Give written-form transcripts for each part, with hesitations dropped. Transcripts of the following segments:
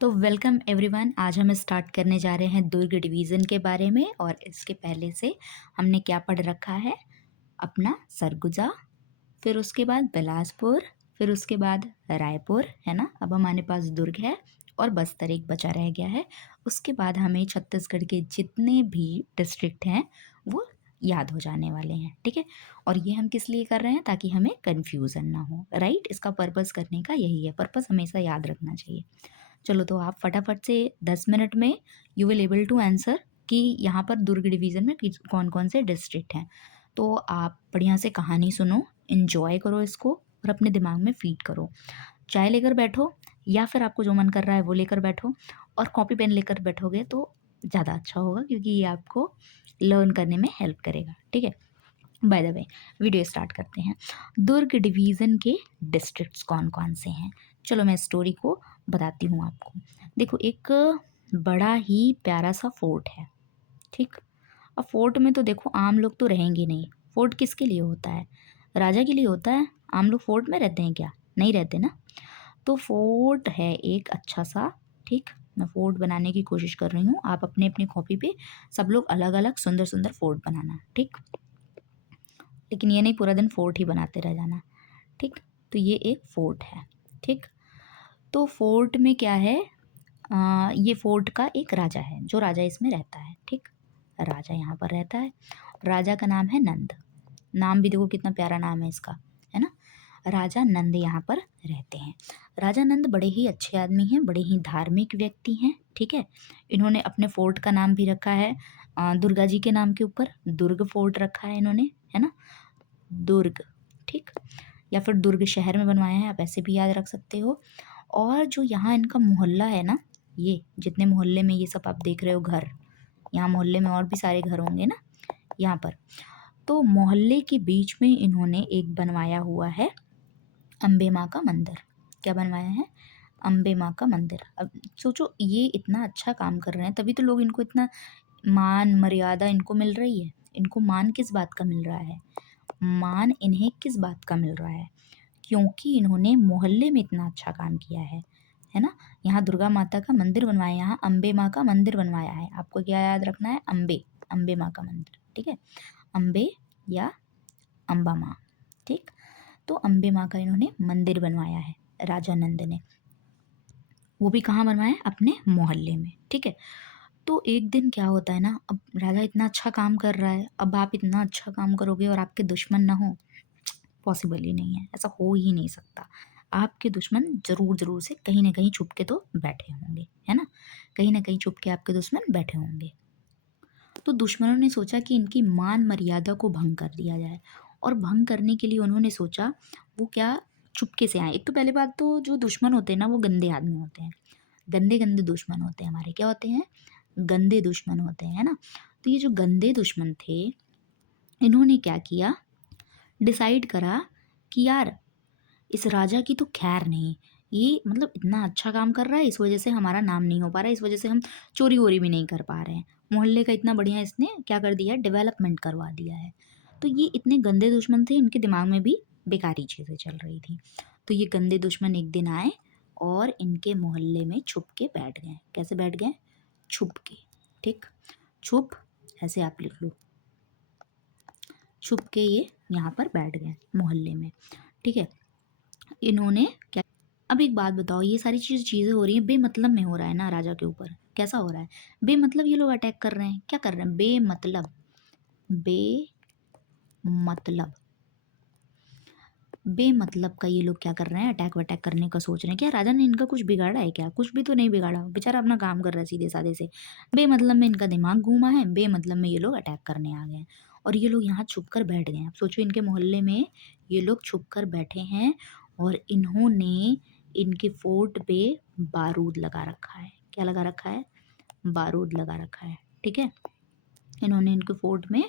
तो welcome everyone. आज हम स्टार्ट करने जा रहे हैं दुर्ग डिवीज़न के बारे में। और इसके पहले से हमने क्या पढ़ रखा है, अपना सरगुजा, फिर उसके बाद बिलासपुर, फिर उसके बाद रायपुर, है ना। अब हमारे पास दुर्ग है और बस्तर एक बचा रह गया है। उसके बाद हमें छत्तीसगढ़ के जितने भी डिस्ट्रिक्ट हैं वो याद हो जाने वाले हैं, ठीक है। और ये हम किस लिए कर रहे हैं, ताकि हमें कन्फ्यूज़न ना हो, राइट। इसका पर्पस करने का यही है, पर्पस हमेशा याद रखना चाहिए। चलो तो आप फटाफट से 10 मिनट में you will able to answer कि यहाँ पर दुर्ग डिवीज़न में कौन कौन से डिस्ट्रिक्ट हैं। तो आप बढ़िया से कहानी सुनो, इन्जॉय करो इसको और अपने दिमाग में फीड करो। चाय लेकर बैठो या फिर आपको जो मन कर रहा है वो लेकर बैठो, और कॉपी पेन लेकर बैठोगे तो ज़्यादा अच्छा होगा, क्योंकि ये आपको लर्न करने में हेल्प करेगा, ठीक है। By the way, video start करते हैं। दुर्ग डिवीज़न के डिस्ट्रिक्ट्स कौन कौन से हैं, चलो मैं स्टोरी को बताती हूँ आपको। देखो, एक बड़ा ही प्यारा सा फोर्ट है, ठीक। अब फोर्ट में तो देखो आम लोग तो रहेंगे नहीं। फोर्ट किसके लिए होता है, राजा के लिए होता है। आम लोग फोर्ट में रहते हैं क्या, नहीं रहते ना। तो फोर्ट है एक अच्छा सा, ठीक। मैं फोर्ट बनाने की कोशिश कर रही हूँ, आप अपने अपनी कॉपी पे सब लोग अलग अलग सुंदर सुंदर फोर्ट बनाना, ठीक। लेकिन ये नहीं पूरा दिन फोर्ट ही बनाते रह जाना, ठीक। तो ये एक फोर्ट है, ठीक। तो फोर्ट में क्या है, ये फोर्ट का एक राजा है, जो राजा इसमें रहता है, ठीक। राजा यहाँ पर रहता है, राजा का नाम है नंद। नाम भी देखो कितना प्यारा नाम है इसका, है ना। राजा नंद यहाँ पर रहते हैं। राजा नंद बड़े ही अच्छे आदमी हैं, बड़े ही धार्मिक व्यक्ति हैं, ठीक है। इन्होंने अपने फोर्ट का नाम भी रखा है दुर्गा जी के नाम के ऊपर, दुर्ग फोर्ट रखा है इन्होंने, है ना, दुर्ग, ठीक। या फिर दुर्ग शहर में बनवाया है, आप ऐसे भी याद रख सकते हो। और जो यहाँ इनका मोहल्ला है ना, ये जितने मोहल्ले में ये सब आप देख रहे हो घर, यहाँ मोहल्ले में और भी सारे घर होंगे ना यहाँ पर। तो मोहल्ले के बीच में इन्होंने एक बनवाया हुआ है अम्बे माँ का मंदिर। क्या बनवाया है, अम्बे माँ का मंदिर। अब सोचो, ये इतना अच्छा काम कर रहे हैं तभी तो लोग इनको इतना मान मर्यादा इनको मिल रही है। इनको मान किस बात का मिल रहा है, मान इन्हें किस बात का मिल रहा है, क्योंकि इन्होंने मोहल्ले में इतना अच्छा काम किया है ना। यहाँ दुर्गा माता का मंदिर बनवाया, यहाँ अम्बे माँ का मंदिर बनवाया है। आपको क्या याद रखना है, अम्बे, अम्बे माँ का मंदिर, ठीक है। अम्बे या अम्बा माँ, ठीक। तो अम्बे माँ का इन्होंने मंदिर बनवाया है राजा नंद ने। वो भी कहाँ बनवाया है, अपने मोहल्ले में, ठीक है। तो एक दिन क्या होता है ना, अब राजा इतना अच्छा काम कर रहा है, अब आप इतना अच्छा काम करोगे और आपके दुश्मन ना हो, पॉसिबल ही नहीं है, ऐसा हो ही नहीं सकता। आपके दुश्मन ज़रूर ज़रूर से कहीं ना कहीं छुप के तो बैठे होंगे, है ना। कहीं ना कहीं छुप के आपके दुश्मन बैठे होंगे। तो दुश्मनों ने सोचा कि इनकी मान मर्यादा को भंग कर दिया जाए, और भंग करने के लिए उन्होंने सोचा वो क्या, चुपके से आए। एक तो पहले बात तो जो दुश्मन होते हैं ना वो गंदे आदमी होते हैं, गंदे गंदे दुश्मन होते हैं हमारे, क्या होते हैं, गंदे दुश्मन होते हैं, है ना। तो ये जो गंदे दुश्मन थे, इन्होंने क्या किया, डिसाइड करा कि यार इस राजा की तो खैर नहीं, ये मतलब इतना अच्छा काम कर रहा है, इस वजह से हमारा नाम नहीं हो पा रहा है, इस वजह से हम चोरी वोरी भी नहीं कर पा रहे हैं। मोहल्ले का इतना बढ़िया इसने क्या कर दिया है, डेवलपमेंट करवा दिया है। तो ये इतने गंदे दुश्मन थे, इनके दिमाग में भी बेकारी चीज़ें चल रही थी। तो ये गंदे दुश्मन एक दिन आए और इनके मोहल्ले में छुप के बैठ गए। कैसे बैठ गए, छुप के, ठीक। छुप, ऐसे आप लिख लो, छुप के ये यहाँ पर बैठ गए मोहल्ले में, ठीक है। इन्होंने क्या, अब एक बात बताओ, ये सारी चीज़ें हो रही हैं बेमतलब में हो रहा है ना राजा के ऊपर, कैसा हो रहा है, बेमतलब ये लोग अटैक कर रहे हैं, क्या कर रहे हैं, बेमतलब, बेमतलब, बेमतलब का ये लोग क्या कर रहे हैं, अटैक वटैक करने का सोच रहे हैं। क्या राजा ने इनका कुछ बिगाड़ा है क्या, कुछ भी तो नहीं बिगाड़ा, बेचारा अपना काम कर रहा है सीधे साधे से। बेमतलब में इनका दिमाग घूमा है, बेमतलब में ये लोग अटैक करने आ गए हैं, और ये लोग यहाँ छुप कर बैठ गए हैं। अब सोचो, इनके मोहल्ले में ये लोग छुप कर बैठे हैं, और इन्होंने इनके फोर्ट पे बारूद लगा रखा है। क्या लगा रखा है, बारूद लगा रखा है, ठीक है। इन्होंने इनके फोर्ट में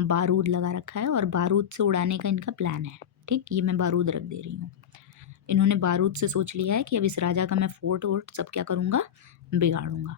बारूद लगा रखा है, और बारूद से उड़ाने का इनका प्लान है, ठीक। ये मैं बारूद रख दे रही हूँ। इन्होंने बारूद से सोच लिया है कि अब इस राजा का मैं फोर्ट वोर्ट सब क्या करूँगा, बिगाड़ूंगा।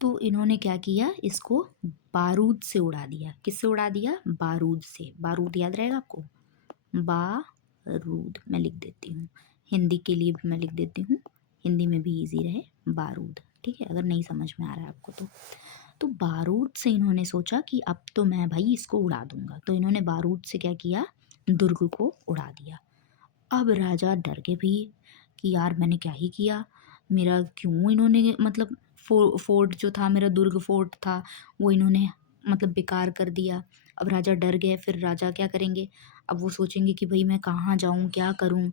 तो इन्होंने क्या किया, इसको बारूद से उड़ा दिया। किससे उड़ा दिया, बारूद से। बारूद याद रहेगा आपको, बारूद मैं लिख देती हूँ, हिंदी के लिए भी मैं लिख देती हूँ, हिंदी में भी इजी रहे, बारूद। ठीक है, अगर नहीं समझ में आ रहा है आपको तो बारूद से इन्होंने सोचा कि अब तो मैं भाई इसको उड़ा दूंगा। तो इन्होंने बारूद से क्या किया, दुर्ग को उड़ा दिया। अब राजा डर गए भी कि यार मैंने क्या ही किया, मेरा क्यों इन्होंने मतलब फोर्ट जो था, मेरा दुर्ग फोर्ट था, वो इन्होंने मतलब बेकार कर दिया। अब राजा डर गए, फिर राजा क्या करेंगे, अब वो सोचेंगे कि भाई मैं कहाँ जाऊँ, क्या करूँ,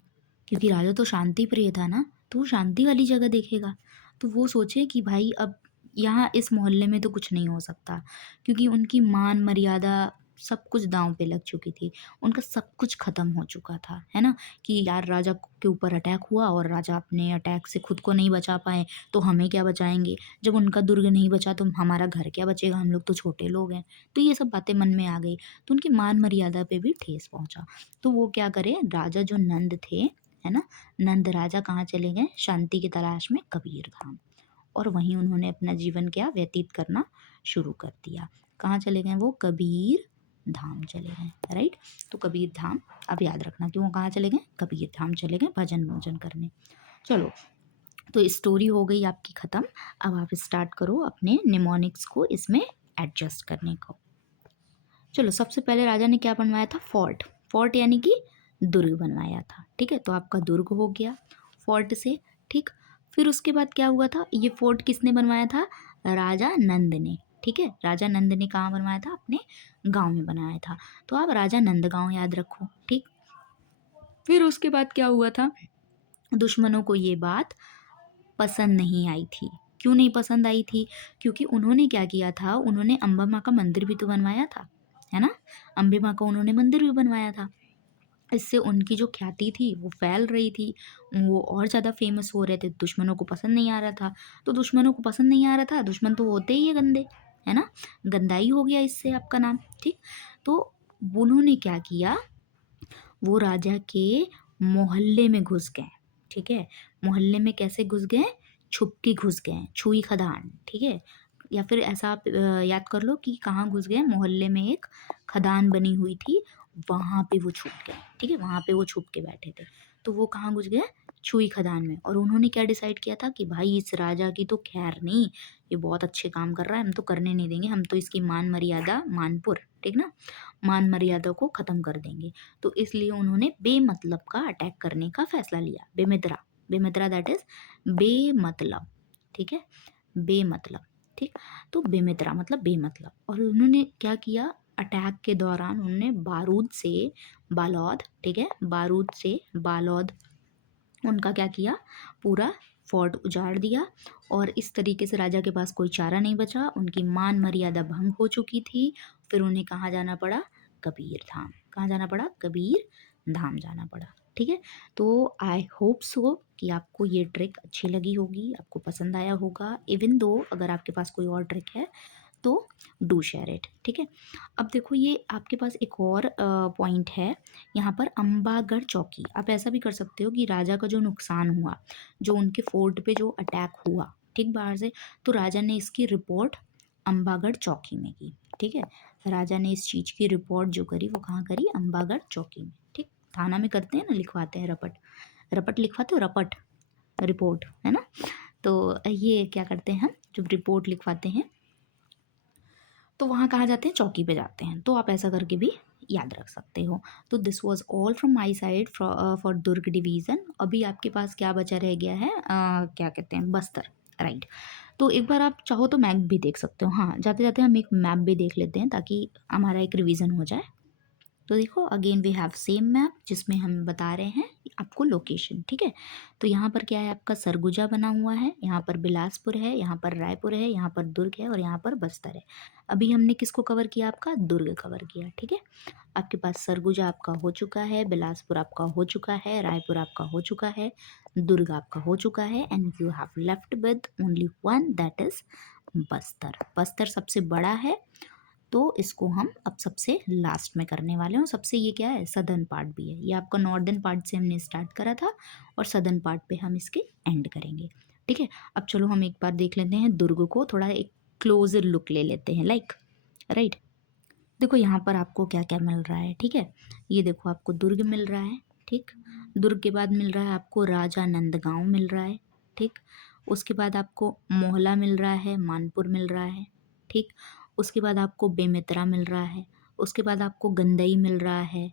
क्योंकि राजा तो शांति प्रिय था ना, तो वो शांति वाली जगह देखेगा। तो वो सोचे कि भाई अब यहाँ इस मोहल्ले में तो कुछ नहीं हो सकता, क्योंकि उनकी मान मर्यादा सब कुछ दांव पे लग चुकी थी, उनका सब कुछ खत्म हो चुका था, है ना। कि यार राजा के ऊपर अटैक हुआ और राजा अपने अटैक से खुद को नहीं बचा पाए, तो हमें क्या बचाएंगे, जब उनका दुर्ग नहीं बचा तो हमारा घर क्या बचेगा, हम लोग तो छोटे लोग हैं। तो ये सब बातें मन में आ गई, तो उनकी मान मर्यादा पे भी ठेस पहुंचा। तो वो क्या करे, राजा जो नंद थे, है ना, नंद राजा कहाँ चले गए, शांति की तलाश में कबीर धाम। और वहीं उन्होंने अपना जीवन क्या व्यतीत करना शुरू कर दिया। कहाँ चले गए वो, कबीर धाम चले गए, राइट। तो कबीर धाम, अब याद रखना कि वो कहाँ चले गए, कबीर धाम चले गए भजन भोजन करने। चलो, तो स्टोरी हो गई आपकी ख़त्म। अब आप स्टार्ट करो अपने निमोनिक्स को इसमें एडजस्ट करने को। चलो, सबसे पहले राजा ने क्या बनवाया था, फोर्ट। फोर्ट यानी कि दुर्ग बनवाया था। ठीक है, तो आपका दुर्ग हो गया फोर्ट से। ठीक, फिर उसके बाद क्या हुआ था, ये फोर्ट किसने बनवाया था, राजा नंद ने। ठीक है, राजा नंद ने कहाँ बनवाया था, अपने गांव में बनाया था। तो आप राजा नंद गांव याद रखो। ठीक, फिर उसके बाद क्या हुआ था, दुश्मनों को ये बात पसंद नहीं आई थी। क्यों नहीं पसंद आई थी, क्योंकि उन्होंने क्या किया था, उन्होंने अम्बा माँ का मंदिर भी तो बनवाया था, है ना। अम्बे माँ का उन्होंने मंदिर भी बनवाया था। इससे उनकी जो ख्याति थी वो फैल रही थी, वो और ज़्यादा फेमस हो रहे थे। दुश्मनों को पसंद नहीं आ रहा था। तो दुश्मनों को पसंद नहीं आ रहा था, दुश्मन तो होते ही है गंदे, है ना, गंदाई हो गया इससे आपका नाम। ठीक, तो उन्होंने क्या किया, वो राजा के मोहल्ले में घुस गए। ठीक है, मोहल्ले में कैसे घुस गए, छुप के घुस गए, छुई खदान। ठीक है, या फिर ऐसा आप याद कर लो कि कहाँ घुस गए, मोहल्ले में एक खदान बनी हुई थी, वहाँ पे वो छुप गए। ठीक है, वहाँ पे वो छुप के बैठे थे। तो वो कहाँ घुस गए, छुई खदान में। और उन्होंने क्या डिसाइड किया था कि भाई इस राजा की तो खैर नहीं, ये बहुत अच्छे काम कर रहा है, हम तो करने नहीं देंगे, हम तो इसकी मान मर्यादा, मानपुर, ठीक ना, मान मर्यादा को ख़त्म कर देंगे। तो इसलिए उन्होंने बेमतलब का अटैक करने का फैसला लिया। बेमित्रा, बेमित्रा दैट इज बेमतलब। ठीक है, बेमतलब। ठीक, तो बेमित्रा मतलब बेमतलब। और उन्होंने क्या किया, अटैक के दौरान उन्होंने बारूद से बालौद, ठीक है, बारूद से बालौद, उनका क्या किया, पूरा फोर्ट उजाड़ दिया। और इस तरीके से राजा के पास कोई चारा नहीं बचा, उनकी मान मर्यादा भंग हो चुकी थी। फिर उन्हें कहाँ जाना पड़ा, कबीर धाम। कहाँ जाना पड़ा, कबीर धाम जाना पड़ा। ठीक है, तो आई होप सो कि आपको ये ट्रिक अच्छी लगी होगी, आपको पसंद आया होगा। इवन दो अगर आपके पास कोई और ट्रिक है तो डू शेयर इट। ठीक है, अब देखो ये आपके पास एक और पॉइंट है यहाँ पर, अम्बागढ़ चौकी। आप ऐसा भी कर सकते हो कि राजा का जो नुकसान हुआ, जो उनके फोर्ट पे जो अटैक हुआ, ठीक, बाहर से, तो राजा ने इसकी रिपोर्ट अम्बागढ़ चौकी में की। ठीक है, राजा ने इस चीज़ की रिपोर्ट जो करी वो कहाँ करी, अम्बागढ़ चौकी में। ठीक, थाना में करते हैं ना, लिखवाते हैं रपट, रपट लिखवाते हो, रपट, रिपोर्ट, है ना। तो ये क्या करते हैं हम, जब रिपोर्ट लिखवाते हैं तो वहाँ कहाँ जाते हैं, चौकी पे जाते हैं। तो आप ऐसा करके भी याद रख सकते हो। तो this was all from my side for Durg division. अभी आपके पास क्या बचा रह गया है, क्या कहते हैं, बस्तर, राइट। तो एक बार आप चाहो तो मैप भी देख सकते हो। हाँ, जाते जाते हम एक मैप भी देख लेते हैं ताकि हमारा एक रिवीजन हो जाए। तो देखो, again we have same map जिसमें हम बता रहे हैं आपको लोकेशन। ठीक है, तो यहाँ पर क्या है, आपका सरगुजा बना हुआ है, यहाँ पर बिलासपुर है, यहाँ पर रायपुर है, यहाँ पर दुर्ग है और यहाँ पर बस्तर है। अभी हमने किसको कवर किया, आपका दुर्ग कवर किया। ठीक है, आपके पास सरगुजा आपका हो चुका है, बिलासपुर आपका हो चुका है, रायपुर आपका हो चुका है, दुर्ग आपका हो चुका है, and you have left with only one, that is Bastar. Bastar सबसे बड़ा है, तो इसको हम अब सबसे लास्ट में करने वाले हैं। और सबसे ये क्या है, सदर्न पार्ट भी है। ये आपका नॉर्दर्न पार्ट से हमने स्टार्ट करा था और सदर्न पार्ट पे हम इसके एंड करेंगे। ठीक है, अब चलो हम एक बार देख लेते हैं दुर्ग को, थोड़ा एक क्लोजर लुक ले लेते हैं, लाइक, राइट। देखो यहाँ पर आपको क्या क्या मिल रहा है। ठीक है, ये देखो आपको दुर्ग मिल रहा है। ठीक, दुर्ग के बाद मिल रहा है आपको राजा नंदगांव मिल रहा है। ठीक। उसके बाद आपको मोहला मिल रहा है, मानपुर मिल रहा है, ठीक। उसके बाद आपको बेमेतरा मिल रहा है, उसके बाद आपको गंदई मिल रहा है,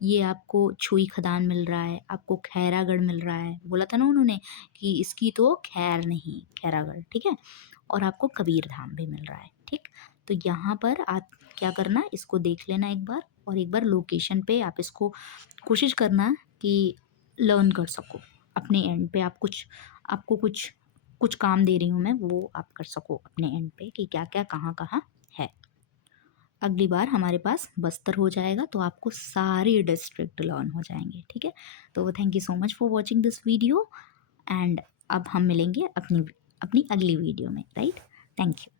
ये आपको छुई खदान मिल रहा है, आपको खैरागढ़ मिल रहा है, बोला था ना उन्होंने कि इसकी तो खैर नहीं, खैरागढ़, ठीक है। और आपको कबीर धाम भी मिल रहा है, ठीक। तो यहाँ पर आप क्या करना, इसको देख लेना एक बार, और एक बार लोकेशन पे आप इसको कोशिश करना कि लर्न कर सको अपने एंड पे। आपको कुछ कुछ काम दे रही हूँ मैं, वो आप कर सको अपने एंड पे कि क्या क्या कहाँ कहाँ है। अगली बार हमारे पास बस्तर हो जाएगा तो आपको सारी डिस्ट्रिक्ट लर्न हो जाएंगे, ठीक है। तो thank you so much for watching this video, and अब हम मिलेंगे अपनी अपनी अगली वीडियो में, राइट। Thank you.